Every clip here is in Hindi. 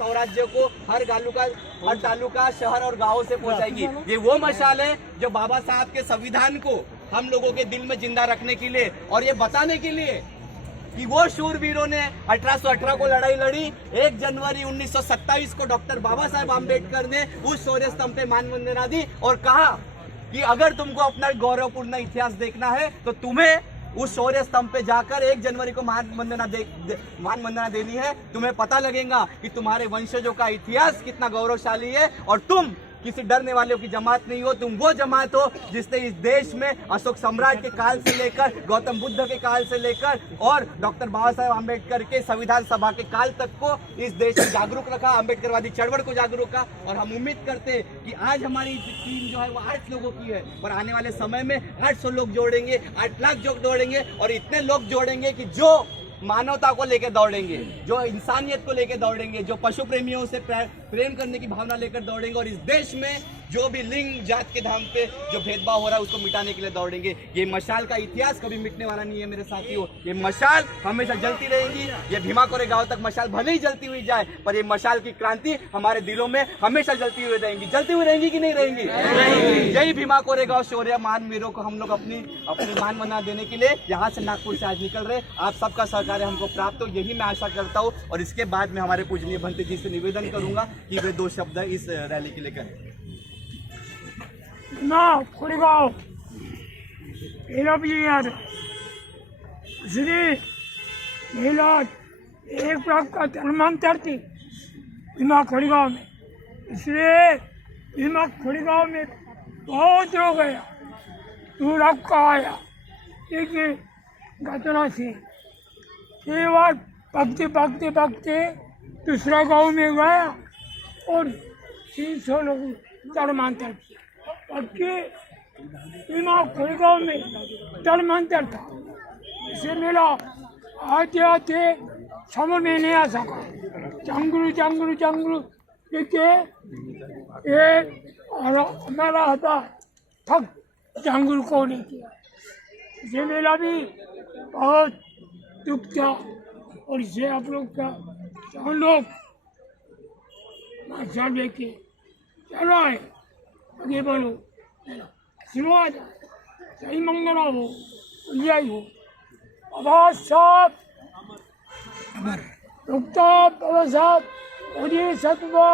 स्वराज्य को हर तालुका शहर और गांव से पहुंचाएगी। ये वो मशाल है जो बाबा साहब के संविधान को हम लोगों के दिल में जिंदा रखने के लिए और ये बताने के लिए कि वो शूरवीरों ने 1818 को लड़ाई लड़ी, 1 जनवरी 1927 को डॉक्टर बाबा साहेब आम्बेडकर ने उस शौर्य स्तंभ पे मानवंदना दी और कहा कि अगर तुमको अपना गौरवपूर्ण इतिहास देखना है तो तुम्हें उस शौर्य स्तंभ पे जाकर 1 जनवरी को मानवंदना देनी है। तुम्हें पता लगेगा कि तुम्हारे वंशजों का इतिहास कितना गौरवशाली है और तुम किसी डरने वालों की जमात नहीं हो। तुम वो जमात हो जिसने इस देश में अशोक सम्राट के काल से लेकर गौतम बुद्ध के काल से लेकर और डॉक्टर बाबा साहेब आम्बेडकर के संविधान सभा के काल तक को इस देश में जागरूक रखा, आम्बेडकरवादी चळवळ को जागरूक रखा। और हम उम्मीद करते हैं कि आज हमारी टीम जो है वो 8 लोगों की है और आने वाले समय में 800 लोग जोड़ेंगे, 8 लाख लोग जोड़ेंगे और इतने लोग जोड़ेंगे कि जो मानवता को लेकर दौड़ेंगे, जो इंसानियत को लेकर दौड़ेंगे, जो पशु प्रेमियों से प्रेम करने की भावना लेकर दौड़ेंगे और इस देश में जो भी लिंग जात के धाम पे जो भेदभाव हो रहा है उसको मिटाने के लिए दौड़ेंगे। ये मशाल का इतिहास कभी मिटने वाला नहीं है मेरे साथियों। ये मशाल हमेशा जलती रहेगी। ये भीमा कोरे गांव तक मशाल भले ही जलती हुई जाए पर ये मशाल की क्रांति हमारे दिलों में हमेशा जलती हुई रहेंगी कि नहीं रहेंगी? यही भीमा कोरे गांव शौर्य महान वीरों को हम लोग अपनी मानवंदना देने के लिए यहाँ से नागपुर से आज निकल रहे। आप सबका सहकार्य हमको प्राप्त हो यही मैं आशा करता हूँ और इसके बाद में हमारे पूजनीय भंते जी से निवेदन करूंगा कि वे 2 शब्द इस रैली के लिए कहें। ना कोरेगाव मेरा भी याद इसलिए मेला 1 लाख का धर्मांतर थी भीमा कोरेगाव में, इसलिए भीमा कोरेगाव में बहुत लोग गया, 2 लाख का आया। एक घटना से ये बात भागते दूसरा गांव में गया और 300 लोग धर्मांतर किया। आपके भीमा कोरेगाव में धर्मांतर था, इसे मेला आते समझ में नहीं आ सका। जंगलू लेके और हमारा था थक जंगल को नहीं किया। इसे मेला भी बहुत दुख था और इसे आप लोग का हम लोग माशा लेके चलो है आगे बढ़ो, शुरुआत सही मंगला हो यही हो। बाबा साहब डॉक्टर बाबा साहब मोदी सतवा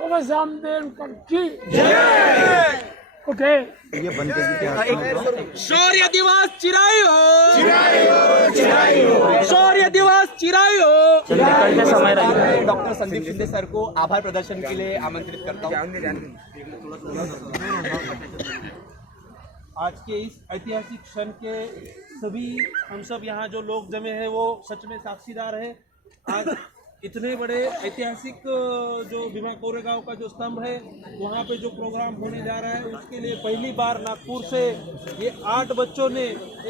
बाबा साहब अम्बेडकर की जय। ओके ये बंद शौर्य दिवस चिराई हो, शौर्य दिवस चिराई हो। डॉक्टर संदीप शिंदे सर को आभार प्रदर्शन के लिए आमंत्रित करता हूँ। आज के इस ऐतिहासिक क्षण के सभी हम सब यहाँ जो लोग जमे हैं वो सच में साक्षीदार है। आज इतने बड़े ऐतिहासिक जो भीमा कोरेगांव का जो स्तंभ है वहाँ पे जो प्रोग्राम होने जा रहा है उसके लिए पहली बार नागपुर से ये 8 बच्चों ने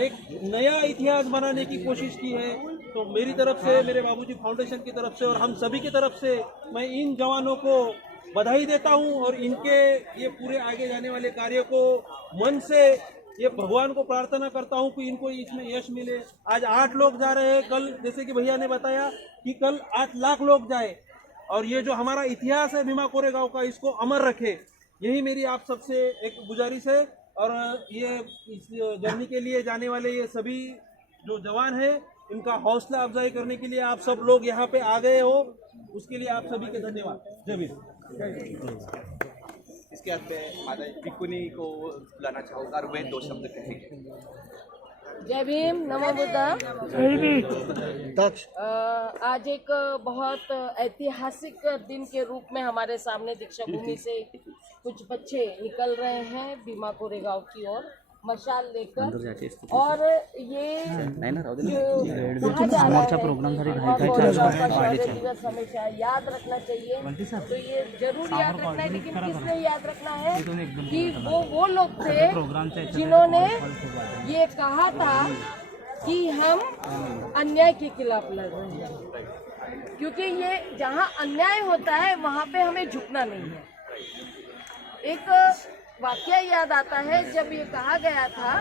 एक नया इतिहास बनाने की कोशिश की है। तो मेरी तरफ से, मेरे बाबूजी फाउंडेशन की तरफ से और हम सभी की तरफ से मैं इन जवानों को बधाई देता हूं और इनके ये पूरे आगे जाने वाले कार्य को मन से ये भगवान को प्रार्थना करता हूं कि इनको इसमें यश मिले। आज 8 लोग जा रहे हैं, कल जैसे कि भैया ने बताया कि कल 8 लाख लोग जाए और ये जो हमारा इतिहास है भीमा कोरेगांव का इसको अमर रखे, यही मेरी आप सबसे एक गुजारिश है। और ये इस जर्नी के लिए जाने वाले ये सभी जो जवान हैं इनका हौसला अफजाई करने के लिए आप सब लोग यहाँ पे आ गए हो, उसके लिए आप सभी के धन्यवाद। जय भीम। इसके बाद में माता भिक्खुनी को बुलाना चाहूँगा और वे 2 शब्द कहेंगे। जय भीम, नमो बुद्धा। आज एक बहुत ऐतिहासिक दिन के रूप में हमारे सामने दीक्षा भूमि से कुछ बच्चे निकल रहे हैं भीमा कोरेगांव की ओर मशाल लेकर। और ये प्रोग्राम दिवस हमेशा याद रखना चाहिए। तो ये जरूर याद रखना है, लेकिन किसने याद रखना है कि वो लोग थे जिन्होंने ये कहा था कि हम अन्याय के खिलाफ लड़ रहे हैं, क्योंकि ये जहाँ अन्याय होता है वहाँ पे हमें झुकना नहीं है। एक वाकया याद आता है जब ये कहा गया था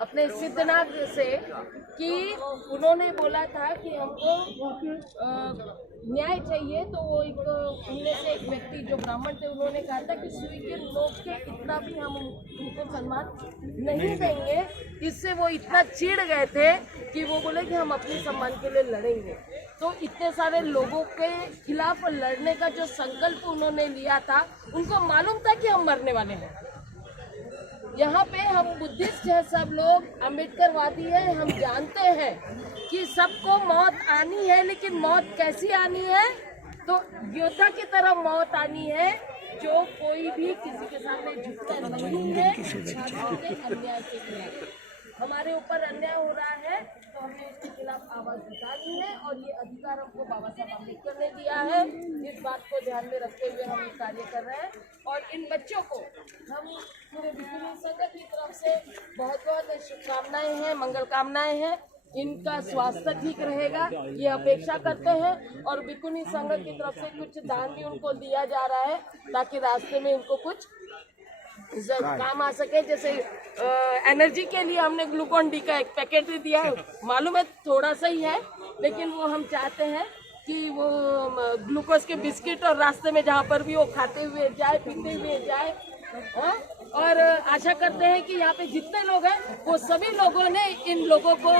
अपने सिद्धनाथ से कि उन्होंने बोला था कि हमको न्याय चाहिए, तो वो एक उनमें से एक व्यक्ति जो ब्राह्मण थे उन्होंने कहा था कि सुई के नोक के इतना भी हम उनको सम्मान नहीं देंगे। इससे वो इतना चिढ़ गए थे कि वो बोले कि हम अपने सम्मान के लिए लड़ेंगे। तो इतने सारे लोगों के खिलाफ लड़ने का जो संकल्प उन्होंने लिया था, उनको मालूम था कि हम मरने वाले हैं। यहाँ पे हम बुद्धिस्ट है, सब लोग अम्बेडकरवादी है, हम जानते हैं कि सबको मौत आनी है, लेकिन मौत कैसी आनी है? तो योद्धा की तरह मौत आनी है, जो कोई भी किसी के सामने झुकता नहीं है। अन्याय के खिलाफ हमारे ऊपर अन्याय हो रहा है तो हमें इसके खिलाफ आवाज उठानी है, और ये अधिकार हमको बाबा साहब अम्बेडकर ने दिया है। इस बात को ध्यान में रखते हुए हम ये कार्य कर रहे हैं, और इन बच्चों को हम पूरे विभिन्न संगत की तरफ से बहुत बहुत शुभकामनाएं हैं, मंगल कामनाएं हैं। इनका स्वास्थ्य ठीक रहेगा ये अपेक्षा करते हैं, और बिकुनी संगत की तरफ से कुछ दान भी उनको दिया जा रहा है ताकि रास्ते में इनको कुछ काम आ सके। जैसे एनर्जी के लिए हमने ग्लूकोन डी का एक पैकेट भी दिया है, मालूम है थोड़ा सा ही है, लेकिन वो हम चाहते हैं कि वो ग्लूकोज के बिस्किट और रास्ते में जहाँ पर भी वो खाते हुए जाए, पीते हुए जाए। हाँ? और आशा करते हैं कि यहाँ पे जितने लोग हैं वो सभी लोगों ने इन लोगों को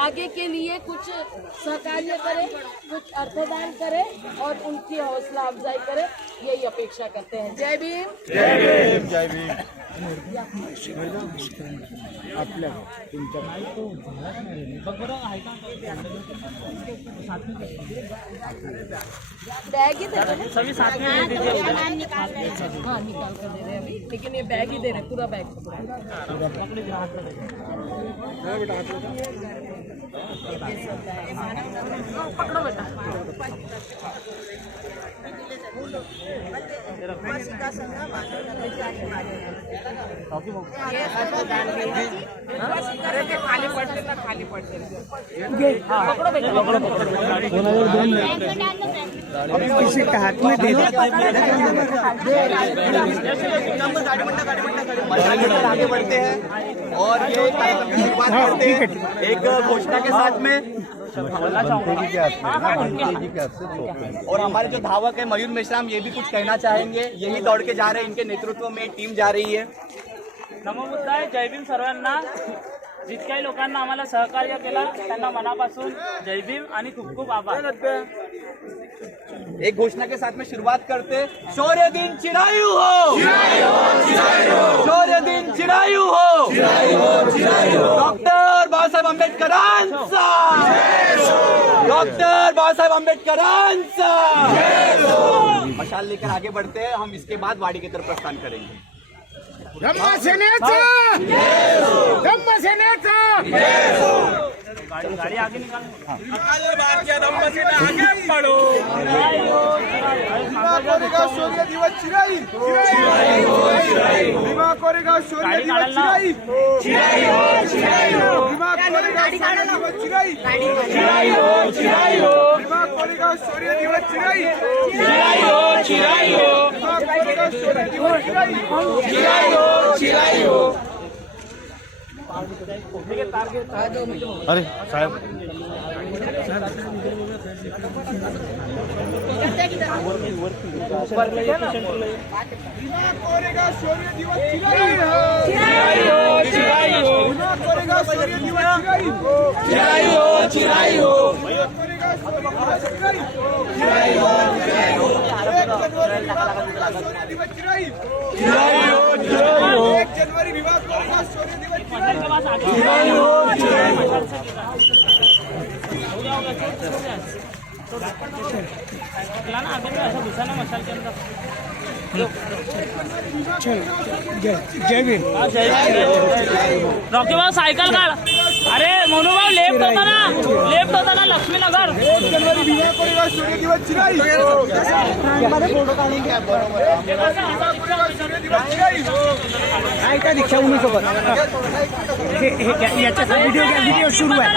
आगे के लिए कुछ सहकार्य करें, कुछ अर्थदान करें और उनकी हौसला अफजाई करें, यही अपेक्षा करते हैं। जय भीम, जय भीम, जय भीम। बैग ही दे रहे हैं सभी साथ में, हाँ निकाल कर दे रहे हैं अभी, लेकिन ये बैग ही दे रहे हैं, पूरा बैग पकड़ो बेटा। खाली पड़ते ना, खाली पड़ते पकड़ो बेटा, किसी का हाथ में दे आगे बढ़ते हैं और ये कार्यक्रम की शुरुआत करते हैं एक घोषणा के साथ में। और हमारे जो धावक है मयूर मेश्राम, ये भी कुछ कहना चाहेंगे। यही दौड़ के जा रहे हैं, इनके नेतृत्व में टीम जा रही है। नमो बुद्धाय, जय भीम सर्वांना। जितक्याही लोकांना आम्हाला सहकार्य केला त्यांना मनापासून जय भीम आणि खूप खूप आभार। एक घोषणा के साथ में शुरुआत करते। शौर्य दिन चिरायु हो, शौर्य दिन चिरायु हो, डॉक्टर बाबासाहेब आंबेडकरांचा, डॉक्टर बाबासाहेब आंबेडकरांचा। मशाल लेकर आगे बढ़ते हैं, हम इसके बाद वाड़ी की तरफ प्रस्थान करेंगे। गाड़ी आगे निकाल। भारतीय धम्म सेना आगे बढ़ो। कोरेगाव शौर्य दिवस चिराई, भीमा कोरेगाव शौर्य दिवस चिराई, भीमा कोरेगाव शौर्य दिवस चिराई, भीमा कोरेगाव शौर्य दिवस चिराई, भीमा कोरेगाव शौर्य दिवस चिराई। अरे साहब कोरेगाव शौर्य दिवस चिराई, कोरेगाव शौर्य दिवस चिराई, कोरेगाव शौर्य दिवस चिराई, 1 जनवरी विवाह कोरेगाव शौर्य दिवस जय भीम। रॉकी भाऊ सायकल काढ। अरे मोनू भाऊ लेफ्ट होता ना लक्ष्मीनगर। 1 जनवरी विवाह कोरेगाव शौर्य दिवस चिराई, काय दीक्षा उन्हीं सोबत याचा व्हिडिओ सुरू आहे।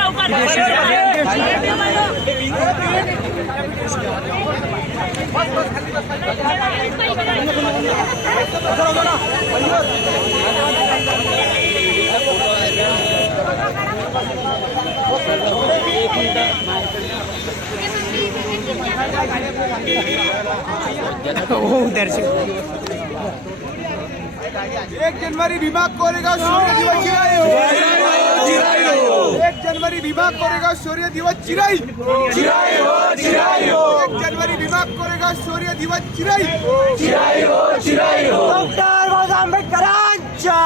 एक मिनट एक जनवरी भीमा कोरेगाव शौर्य दिवस चिराई 1 जनवरी भीमा कोरेगाव शौर्य दिवस चिराई 1 जनवरी भीमा कोरेगाव शौर्य दिवस चिराई डॉक्टर बाबासाहेब आंबेडकरांच्या